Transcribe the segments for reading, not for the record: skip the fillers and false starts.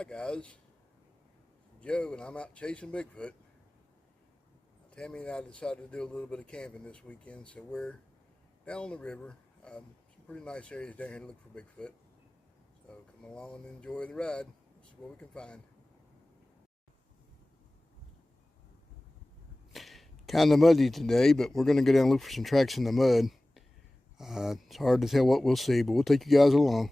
Hi guys, Joe and I'm out chasing Bigfoot. Tammy and I decided to do a little bit of camping this weekend, so we're down on the river. Some pretty nice areas down here to look for Bigfoot. So come along and enjoy the ride. See what we can find. Kind of muddy today, but we're going to go down and look for some tracks in the mud. It's hard to tell what we'll see, but we'll take you guys along.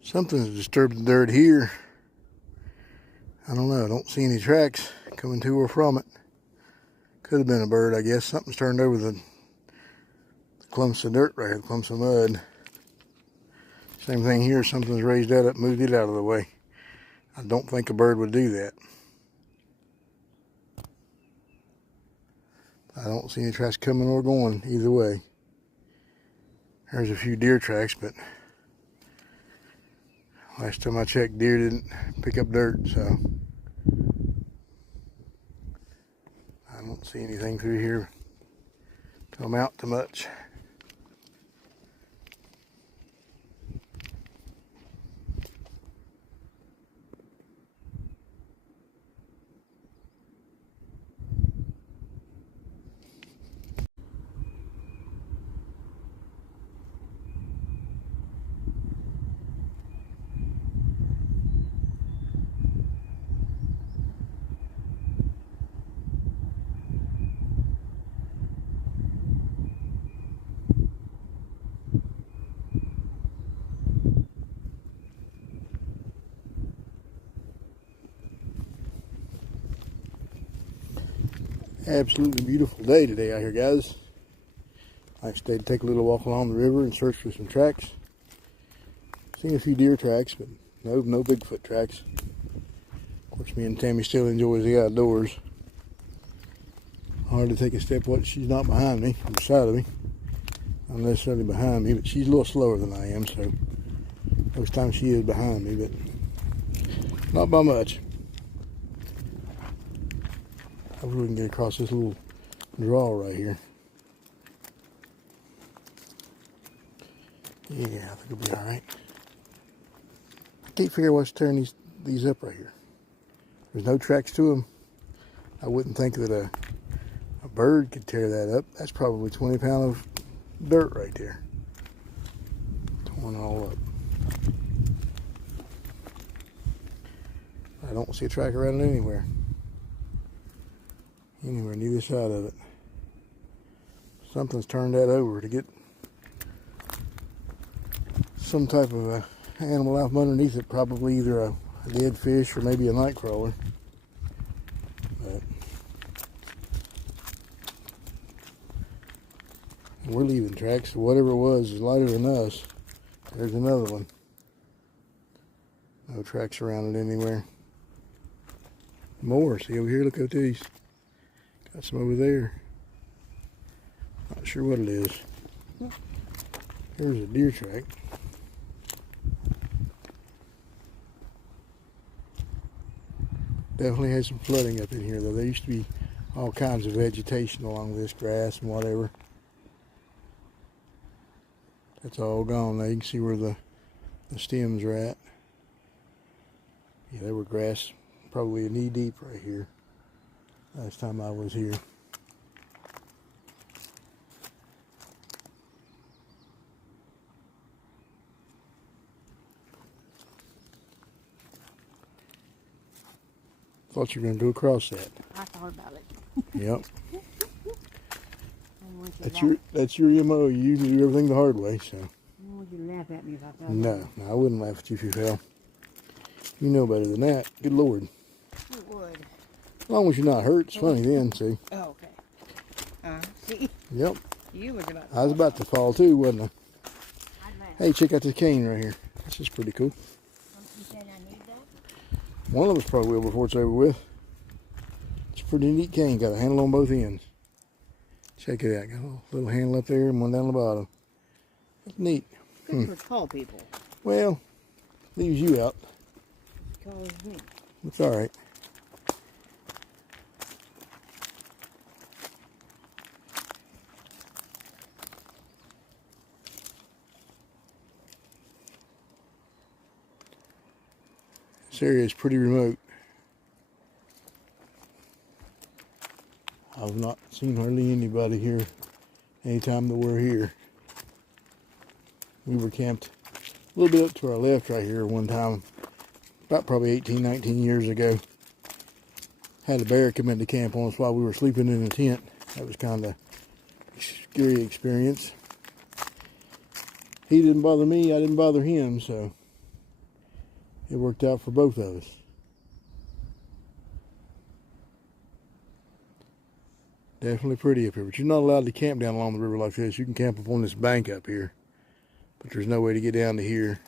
Something's disturbed the dirt here. I don't know. I don't see any tracks coming to or from it. Could have been a bird, I guess. Something's turned over the clumps of dirt right here, the clumps of mud. Same thing here. Something's raised that up, moved it out of the way. I don't think a bird would do that. I don't see any tracks coming or going either way. There's a few deer tracks, but last time I checked, deer didn't pick up dirt, so I don't see anything through here come out too much. Absolutely beautiful day today out here, guys. I stayed to take a little walk along the river and search for some tracks. Seen a few deer tracks, but no Bigfoot tracks. Of course, me and Tammy still enjoys the outdoors. Hard to take a step what she's not behind me, on the side of me. Not necessarily behind me, but she's a little slower than I am, so most times she is behind me, but not by much. Hopefully we can get across this little draw right here. Yeah, I think it'll be alright. I can't figure out what's tearing these up right here. There's no tracks to them. I wouldn't think that a bird could tear that up. That's probably 20 pounds of dirt right there. Torn all up. I don't see a track around it anywhere. Anywhere neither side of it. Something's turned that over to get some type of a animal out from underneath it. Probably either a dead fish or maybe a night crawler. But we're leaving tracks. Whatever it was is lighter than us. There's another one. No tracks around it anywhere. More. See over here, look at these. Got some over there. Not sure what it is. Here's a deer track. Definitely had some flooding up in here though. There used to be all kinds of vegetation along this grass and whatever. That's all gone now. You can see where the stems are at. Yeah, there were grass probably a knee deep right here. Last time I was here. Thought you were going to go across that. I thought about it. Yep. That's your MO. You usually do everything the hard way, so. I want you to laugh at me if I fell. No, I wouldn't laugh at you if you fell. You know better than that. Good Lord. It would. As long as you're not hurt, it's funny then, see. Oh, okay. See? Yep. You was about to I was about to fall too, wasn't I? Hey, check out this cane right here. This is pretty cool. You said I need that? One of us probably will before it's over with. It's a pretty neat cane. Got a handle on both ends. Check it out. Got a little handle up there and one down the bottom. That's neat. Good for tall people. Well, leaves you out. Tall as me. It's all right. This area is pretty remote. I've not seen hardly anybody here anytime that we're here. We were camped a little bit up to our left right here one time, about probably 18, 19 years ago. Had a bear come into camp on us while we were sleeping in a tent. That was kind of a scary experience. He didn't bother me, I didn't bother him, so it worked out for both of us. Definitely pretty up here, but you're not allowed to camp down along the river like this. You can camp up on this bank up here, but there's no way to get down to here.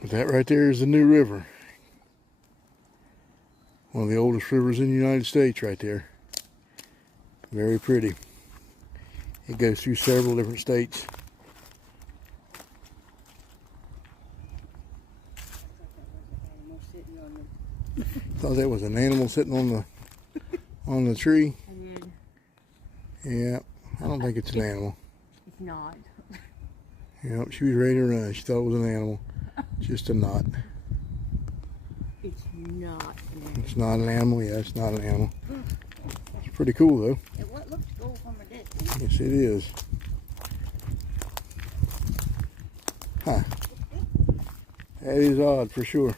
But that right there is the New River. One of the oldest rivers in the United States right there. Very pretty. It goes through several different states. Thought that was an animal sitting on the tree. I did. Yeah, I don't think it's an animal. It's not. Yep, she was ready to run. She thought it was an animal. Just a knot. It's not. It's not an animal. Yeah, it's not an animal. It's pretty cool though. It looks cool from a distance. Yes, it is. Huh. That is odd for sure.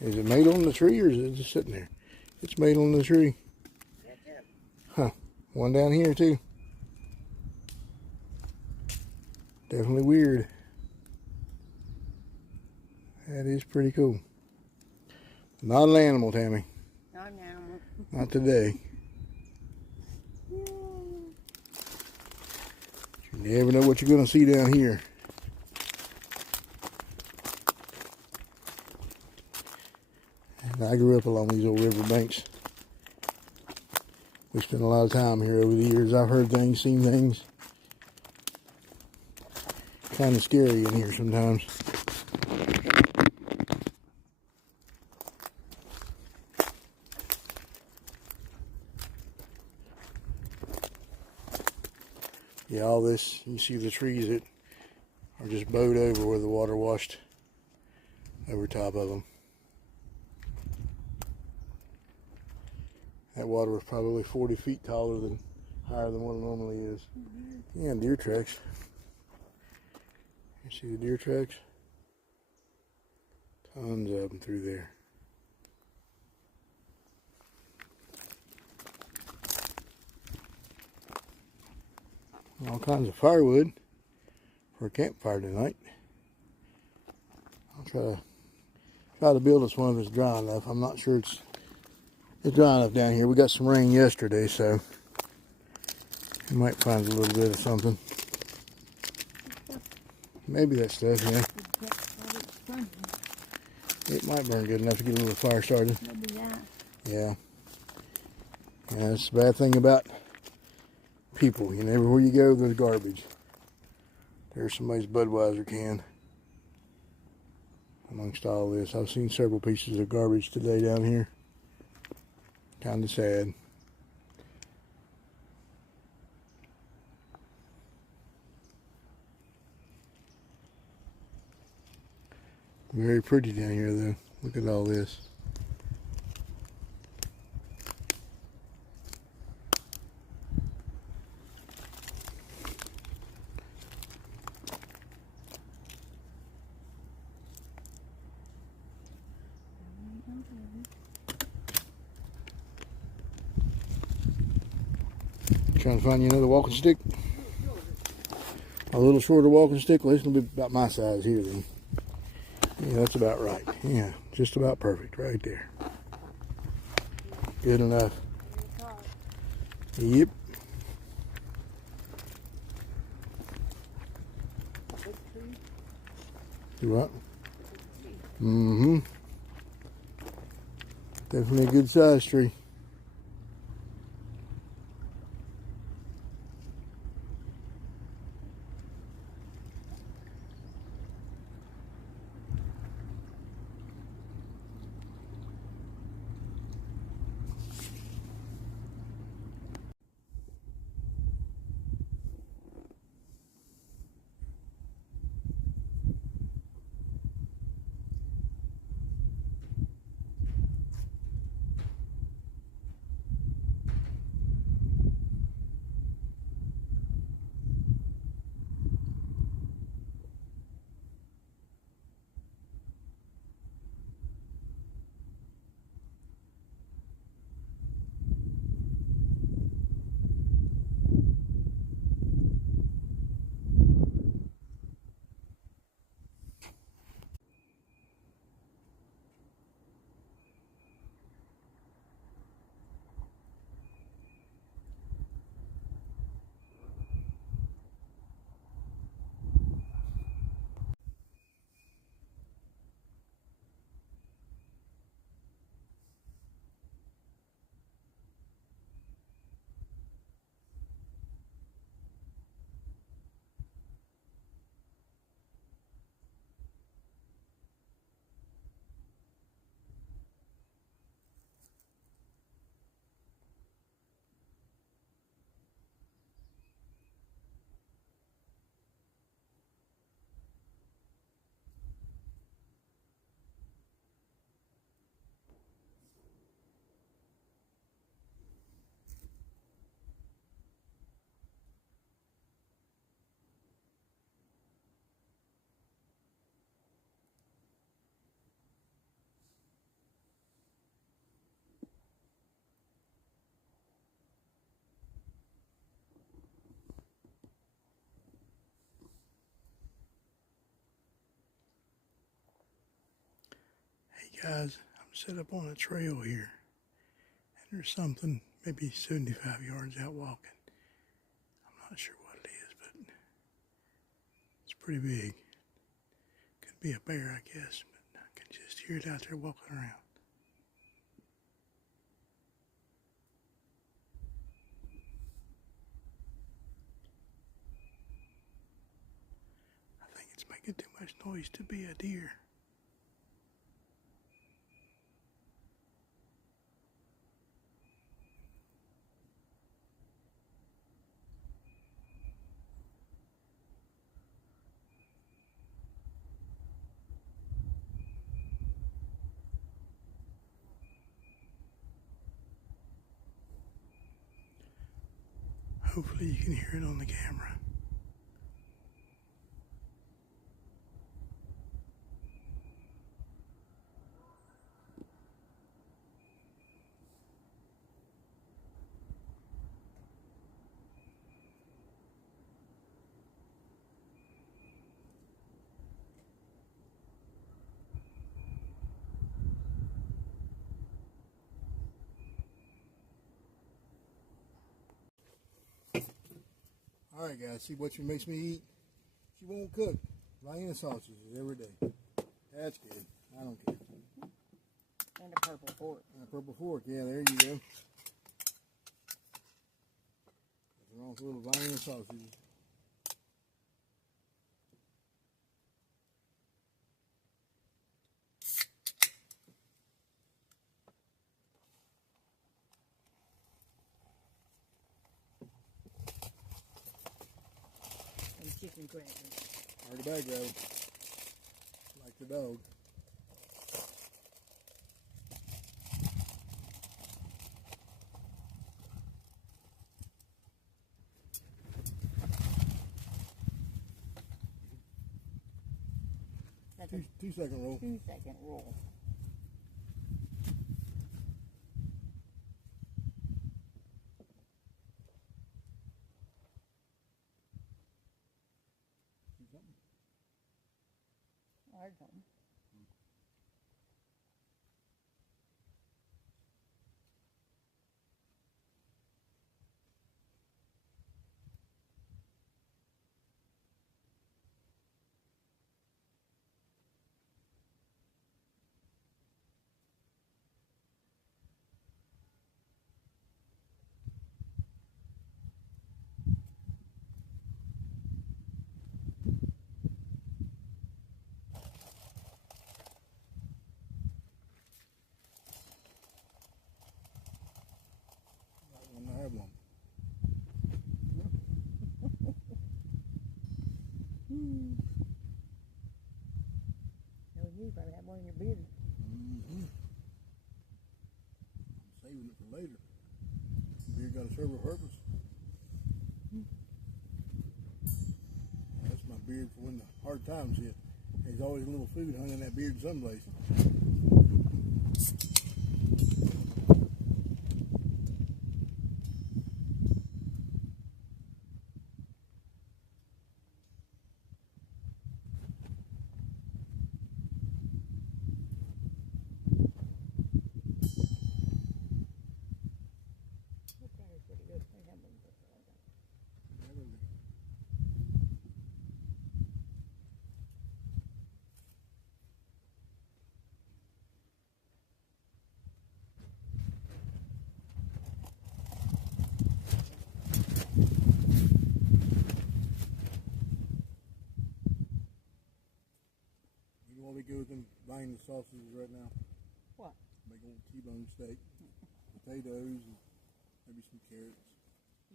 Is it made on the tree or is it just sitting there? It's made on the tree. Huh. One down here too. Definitely weird. That is pretty cool. Not an animal, Tammy. Not an animal. Not today. You never know what you're going to see down here. And I grew up along these old river banks. We spent a lot of time here over the years. I've heard things, seen things. Kind of scary in here sometimes. Yeah, all this, you see the trees that are just bowed over where the water washed over top of them. That water was probably 40 feet higher than what it normally is. Yeah, deer tracks. You see the deer tracks? Tons of them through there. All kinds of firewood for a campfire tonight. I'll try to build us one if it's dry enough. I'm not sure it's dry enough down here. We got some rain yesterday, so we might find a little bit of something. Maybe that stuff, yeah. It might burn good enough to get a little fire started. Maybe that. Yeah. Yeah, that's the bad thing about people. You know, everywhere you go, there's garbage. There's somebody's Budweiser can. Amongst all this, I've seen several pieces of garbage today down here. Kind of sad. Very pretty down here though. Look at all this. Trying to find you another walking stick. A little shorter walking stick. Well, it's gonna be about my size here then. Yeah, that's about right. Yeah, just about perfect right there. Good enough. Yep. Do what? Mm-hmm. Definitely a good size tree. guys, I'm set up on a trail here, and there's something maybe 75 yards out walking. I'm not sure what it is, but it's pretty big. Could be a bear, I guess, but I can just hear it out there walking around. I think it's making too much noise to be a deer. Hopefully you can hear it on the camera. Alright guys, see what she makes me eat? She won't cook. Vienna sausages every day. That's good. I don't care. And a purple fork. And a purple fork, yeah, there you go. That's wrong with little Vienna sausages. And chicken crackers. Hard bag though. Like the dog. That's Two second roll. 2-second roll. I heard something. I have one. No, you probably have one in your beard. Mm-hmm. I'm saving it for later. Beard got to serve a purpose. That's my beard for when the hard times hit. There's always a little food hung in that beard someplace. Pretty good. They have them for like that. You want me to go with them buying the sausages right now? What? Make old T-bone steak, potatoes, and maybe some carrots.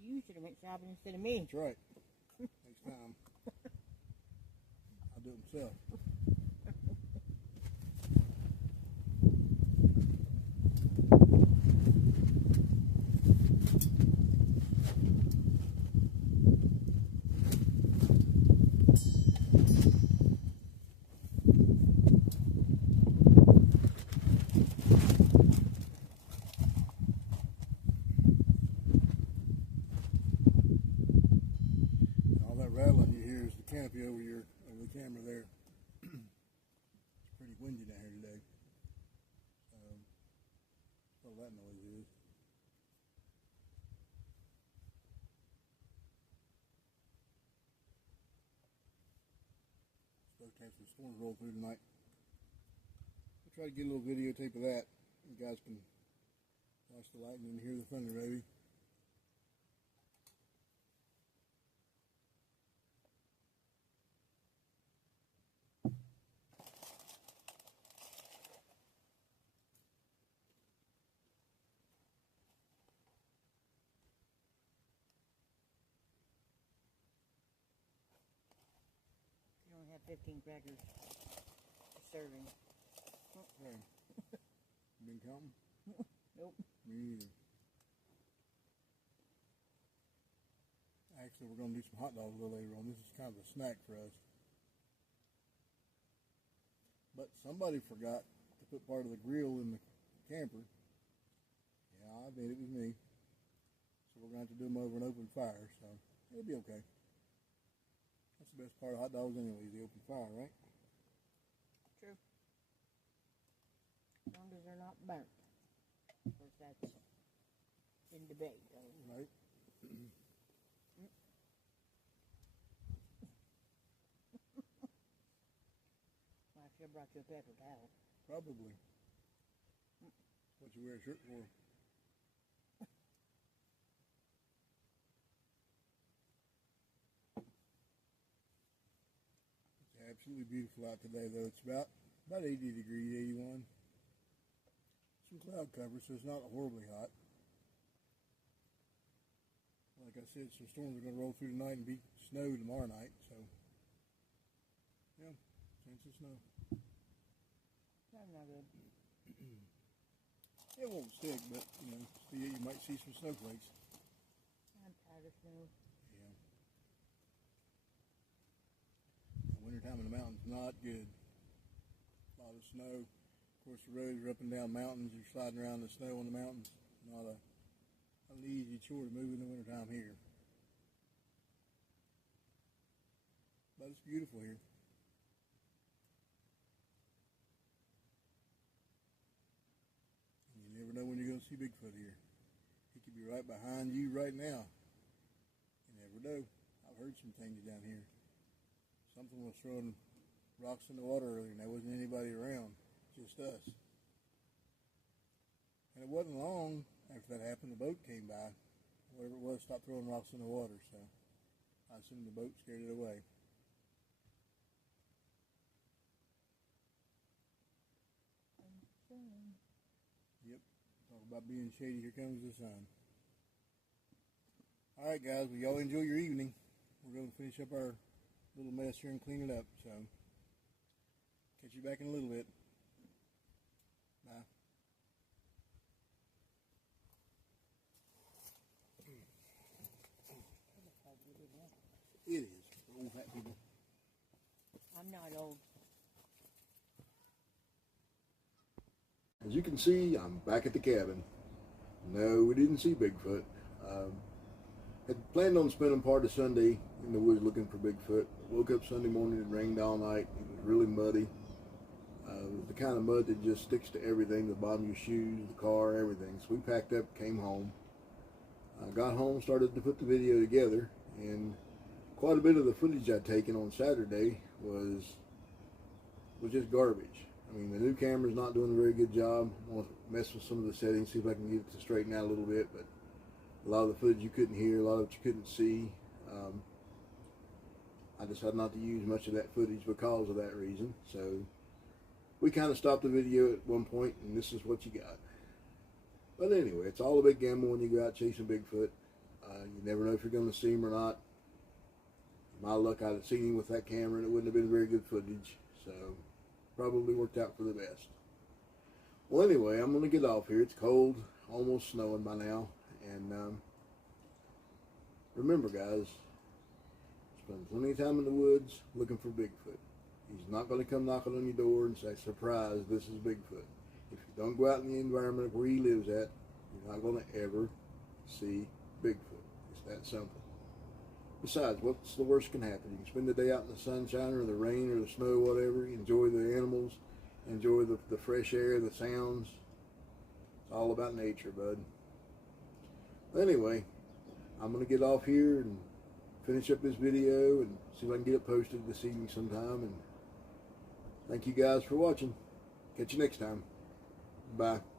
You should have went shopping instead of me. That's right. Next time, I'll do it myself. All that rattling you hear is the canopy over the camera there. It's pretty windy down here today. that noise is. Supposed to have some storms roll through tonight. I'll try to get a little videotape of that. You guys can watch the lightning and hear the thunder maybe. You only have 15 crackers for serving. Hey, you been counting? Nope. Me neither. Actually, we're going to do some hot dogs a little later on. This is kind of a snack for us. But somebody forgot to put part of the grill in the camper. Yeah, I admit it was me. So we're going to have to do them over an open fire, so it'll be okay. That's the best part of hot dogs anyway, the open fire, right? True. As long as they're not burnt. Of course, that's in debate, though. Right. I should have brought you a paper towel. Probably. What you wear a shirt for? It's absolutely beautiful out today, though. It's about 80 degrees, 81. Some cloud cover, so it's not horribly hot. Like I said, some storms are going to roll through tonight and be snow tomorrow night, so yeah, chance of snow. That's not good. It won't stick, but still you might see some snowflakes. I'm tired of snow. Yeah. The wintertime in the mountains not good. A lot of snow. Of course, the roads are up and down mountains. You're sliding around the snow on the mountains. Not an easy chore to move in the wintertime here. But it's beautiful here. And you never know when you're going to see Bigfoot here. He could be right behind you right now. You never know. I've heard some things down here. Something was throwing rocks in the water earlier and there wasn't anybody around. Just us. And it wasn't long after that happened, the boat came by. Whatever it was stopped throwing rocks in the water, so I assume the boat scared it away. Yep. Talk about being shady, here comes the sun. Alright guys, well y'all enjoy your evening. We're going to finish up our little mess here and clean it up, so catch you back in a little bit. Bye. It is for old fat people. I'm not old. As you can see, I'm back at the cabin. No, we didn't see Bigfoot. Had planned on spending part of Sunday in the woods looking for Bigfoot. Woke up Sunday morning, it rained all night. It was really muddy. It was the kind of mud that just sticks to everything, the bottom of your shoes, the car, everything. So we packed up, came home. Got home, started to put the video together, and quite a bit of the footage I'd taken on Saturday was just garbage. I mean, the new camera's not doing a very good job. I want to mess with some of the settings, see if I can get it to straighten out a little bit, but a lot of the footage you couldn't hear, a lot of it you couldn't see. I decided not to use much of that footage because of that reason. So we kind of stopped the video at one point, and this is what you got. But anyway, it's all a big gamble when you go out chasing Bigfoot. You never know if you're going to see him or not. My luck, I'd have seen him with that camera, and it wouldn't have been very good footage. So probably worked out for the best. Well, anyway, I'm going to get off here. It's cold, almost snowing by now. And remember, guys, spend plenty of time in the woods looking for Bigfoot. He's not going to come knocking on your door and say, surprise, this is Bigfoot. If you don't go out in the environment where he lives at, you're not going to ever see Bigfoot. It's that simple. Besides, what's the worst can happen? You can spend the day out in the sunshine or the rain or the snow, whatever. Enjoy the animals, enjoy the fresh air, the sounds. It's all about nature, bud. Anyway, I'm going to get off here and finish up this video and see if I can get it posted this evening sometime. And thank you guys for watching. Catch you next time. Bye.